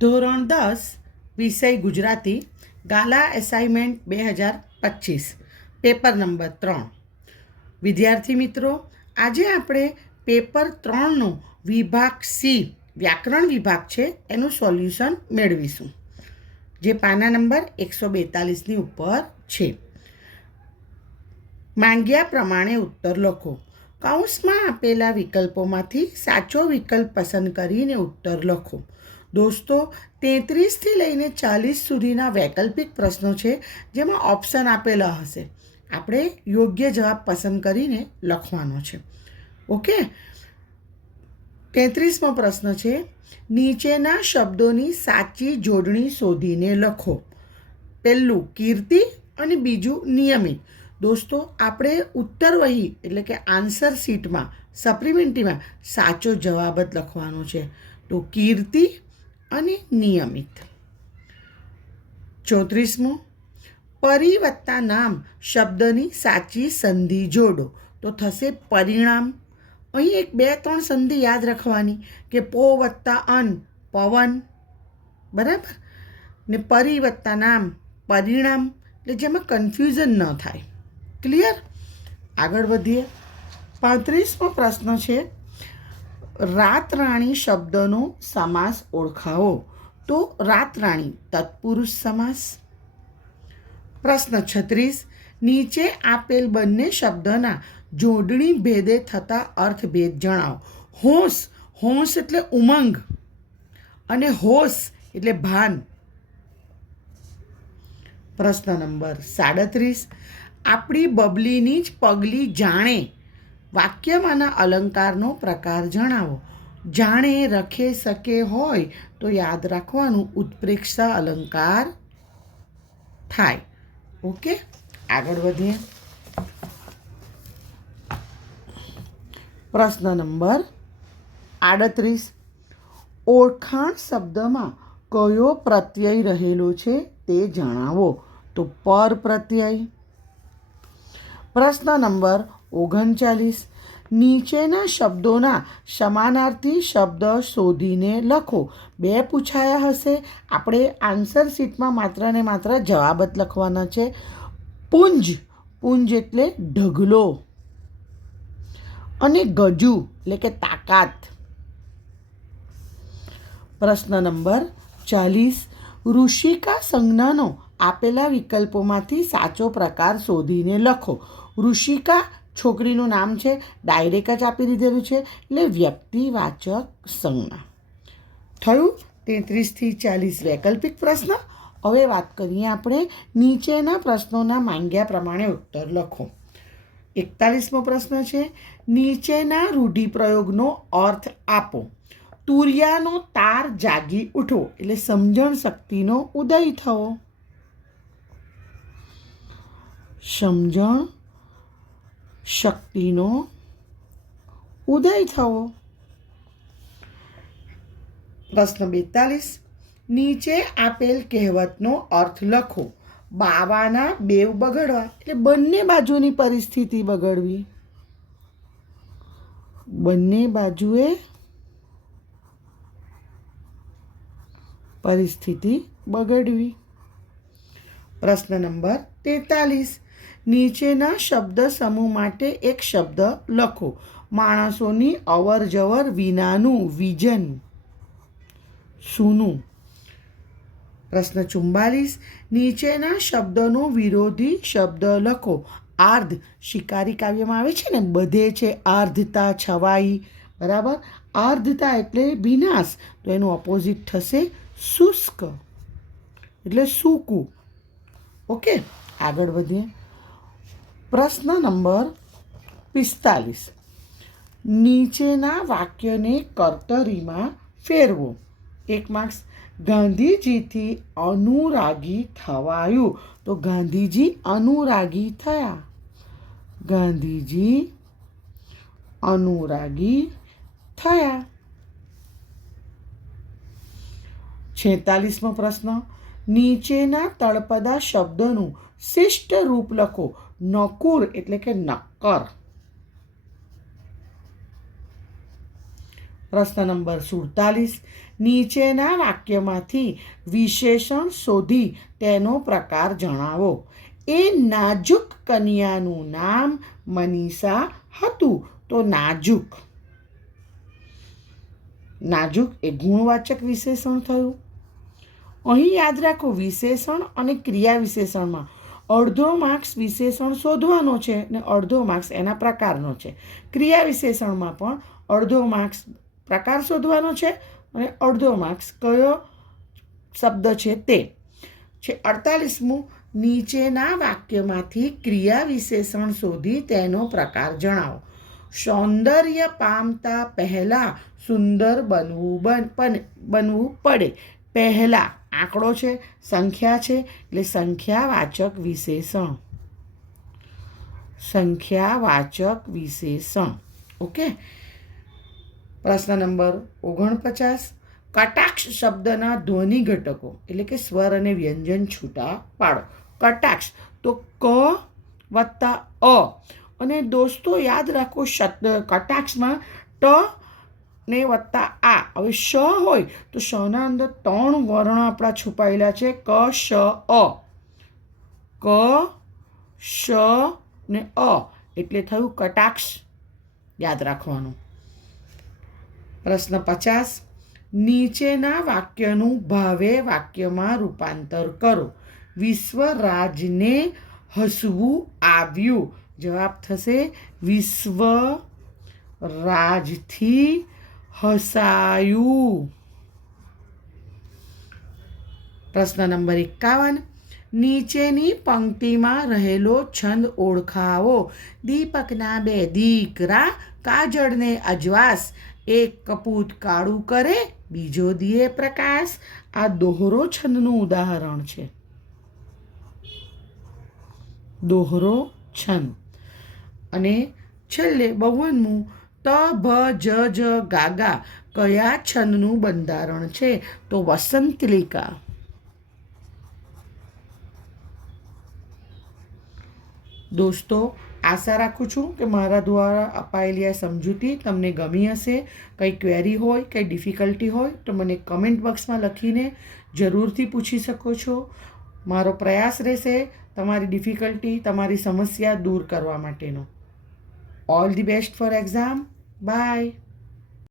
ધોરણ 10 વિષય ગુજરાતી ગાલા assignment 2025 paper number 3. વિદ્યાર્થી મિત્રો, આજે આપણે પેપર 3નો વિભાગ સી વ્યાકરણ વિભાગ છે એનું સોલ્યુશન મેળવીશું, જે પાના નંબર 142ની ઉપર છે. માંગ્યા પ્રમાણે ઉત્તર લખો. કૌંસમાં આપેલા વિકલ્પોમાંથી સાચો વિકલ્પ પસંદ કરીને ઉત્તર લખો. દોસ્તો, 33થી લઈને 40 સુધીના વૈકલ્પિક પ્રશ્નો છે, જેમાં ઓપ્શન આપેલા હશે. આપણે યોગ્ય જવાબ પસંદ કરીને લખવાનો છે. ઓકે. 33મો પ્રશ્ન છે, નીચેના શબ્દોની સાચી જોડણી શોધીને લખો. પહેલું કીર્તિ અને બીજું નિયમિત. દોસ્તો, આપણે ઉત્તર વહી એટલે કે આન્સર શીટમાં સપ્લિમેન્ટરીમાં સાચો જવાબ જ લખવાનો છે. તો કીર્તિ અને નિયમિત. 34મો, પરિવત્તા નામ શબ્દની સાચી સંધિ જોડો. તો થશે પરિણામ. અહીં 1, 2, 3 સંધિ યાદ રાખવાની કે પો વત્તા અન પવન, બરાબર, ને પરિવત્તા નામ પરિણામ, એટલે જેમાં કન્ફ્યુઝન ન થાય. ક્લિયર? આગળ વધીએ. 35મો પ્રશ્ન છે, રાતરાણી શબ્દનો સમાસ ઓળખાવો. તો રાતરાણી તત્પુરુષ સમાસ. પ્રશ્ન 36, નીચે આપેલ બંને શબ્દના જોડણી ભેદે થતા અર્થભેદ જણાવો. હોંશ, હોંશ એટલે ઉમંગ, અને હોશ એટલે ભાન. પ્રશ્ન નંબર 37, આપણી બબલીની જ પગલી જાણે. વાક્યમાંના અલંકારનો પ્રકાર જણાવો. જાણે, રખે, શકે હોય તો યાદ રાખવાનું ઉત્પ્રેક્ષ અલંકાર થાય. ઓકે, આગળ વધીએ. પ્રશ્ન નંબર 38, ઓળખાણ શબ્દમાં કયો પ્રત્યય રહેલો છે તે જણાવો. તો પર પ્રત્યય. પ્રશ્ન નંબર 39, નીચેના શબ્દોના સમાનાર્થી શબ્દ શોધીને લખો. 2 પૂછાયા હશે. આપણે આન્સર શીટમાં માત્ર ને માત્ર જવાબ જ લખવાના છે. પુંજ, પુંજ એટલે ઢગલો, અને ગજુ એટલે કે તાકાત. પ્રશ્ન નંબર 40, ઋષિકા સંજ્ઞાનો આપેલા વિકલ્પોમાંથી સાચો પ્રકાર શોધીને લખો. ઋષિકા છોકરીનું નામ છે, ડાયરેક્ટ જ આપી દીધેલું છે, એટલે વ્યક્તિવાચક સંજ્ઞા. થયું 33થી 40 વૈકલ્પિક પ્રશ્ન. હવે વાત કરીએ આપણે નીચેના પ્રશ્નોના માંગ્યા પ્રમાણે ઉત્તર લખો. 41મો પ્રશ્ન છે, નીચેના રૂઢિપ્રયોગનો અર્થ આપો. તુરિયાનો તાર જાગી ઉઠવો એટલે સમજણ શક્તિનો ઉદય થવો. સમજણ શક્તિનો ઉદય થવો. પ્રશ્ન 42, નીચે આપેલ કહેવતનો અર્થ લખો. બાવાના બેવ બગડવા એટલે બંને બાજુની પરિસ્થિતિ બગડવી. બંને બાજુએ પરિસ્થિતિ બગડવી. પ્રશ્ન નંબર 43, નીચેના શબ્દ સમૂહ માટે એક શબ્દ લખો. માણસોની અવર જવર વિનાનું વિજન, સૂનું. પ્રશ્ન 44, નીચેના શબ્દનો વિરોધી શબ્દ લખો. આર્ધ, શિકારી કાવ્યમાં આવે છે ને, બધે છે આર્ધતા, છવાઈ, બરાબર. આર્ધતા એટલે વિનાશ, તો એનું ઓપોઝિટ થશે શુષ્ક એટલે સૂકું. ઓકે, આગળ વધીએ. પ્રશ્ન નંબર 45, નીચેના વાક્યને કર્તરીમાં ફેરવો. 1 માર્ક્સ. ગાંધીજીથી અનુરાગી થવાયું. તો ગાંધીજી અનુરાગી થયા. ગાંધીજી અનુરાગી થયા. 46મો પ્રશ્ન, નીચેના તળપદા શબ્દનું શિષ્ટ રૂપ લખો. નકુર એટલે કે નક્કર. પ્રશ્ન નંબર 47. નીચેના વાક્યમાંથી વિશેષણ શોધી તેનો પ્રકાર જણાવો. એ નાજુક કન્યાનું નામ મનીષા હતું. તો નાજુક એ ગુણવાચક વિશેષણ થયું. અહીં યાદ રાખો, વિશેષણ અને ક્રિયા વિશેષણમાં અડધો માર્ક્સ વિશેષણ શોધવાનો છે ને અડધો માર્ક્સ એના પ્રકારનો છે. ક્રિયા વિશેષણમાં પણ અડધો માર્ક્સ પ્રકાર શોધવાનો છે અને અડધો માર્ક્સ કયો શબ્દ છે તે છે. 48મું, નીચેના વાક્યમાંથી ક્રિયા વિશેષણ શોધી તેનો પ્રકાર જણાવો. સૌંદર્ય પામતા પહેલાં સુંદર બનવું પડે. પહેલાં આંકડો છે, સંખ્યા છે, એટલે સંખ્યાવાચક વિશેષણ. ઓકે. પ્રશ્ન નંબર 49. કટાક્ષ શબ્દના ધ્વનિ ઘટકો એટલે કે સ્વર અને વ્યંજન છૂટા પાડો. કટાક્ષ તો ક વત્તા અ. અને દોસ્તો યાદ રાખો, કટાક્ષમાં ટ ને વત્તા આ. હવે શ હોય તો શના અંદર 3 વર્ણ આપણા છુપાયેલા છે, ક, શ, અ. ક, શ ને અ એટલે થયું કટાક્ષ. યાદ રાખવાનું. પ્રશ્ન 50. નીચેના વાક્યનું ભાવે વાક્યમાં રૂપાંતર કરો. વિશ્વરાજને હસવું આવ્યું. જવાબ થશે વિશ્વરાજથી હસાયું. પ્રશ્ન નંબર 51. નીચેની પંક્તિમાં રહેલો છંદ ઓળખાવો. દીપકના 2 દીકરા, કાજળને અજવાસ, એક કપૂત કાળું કરે, બીજો દિયે પ્રકાશ. આ દોહરો છંદનું ઉદાહરણ છે. દોહરો છંદ. અને છેલ્લે 52મું, ત ભ જ જ ગાગા કયા છંદનું બંધારણ છે? તો વસંતલિકા. દોસ્તો, આશા રાખું છું કે મારા દ્વારા અપાયેલી આ સમજૂતી તમને ગમી હશે. કંઈ ક્વેરી હોય, કંઈ ડિફિકલ્ટી હોય તો મને કમેન્ટ બોક્સમાં લખીને જરૂરથી પૂછી શકો છો. મારો પ્રયાસ રહેશે તમારી ડિફિકલ્ટી, તમારી સમસ્યા દૂર કરવા માટેનો. All the best for exam. By.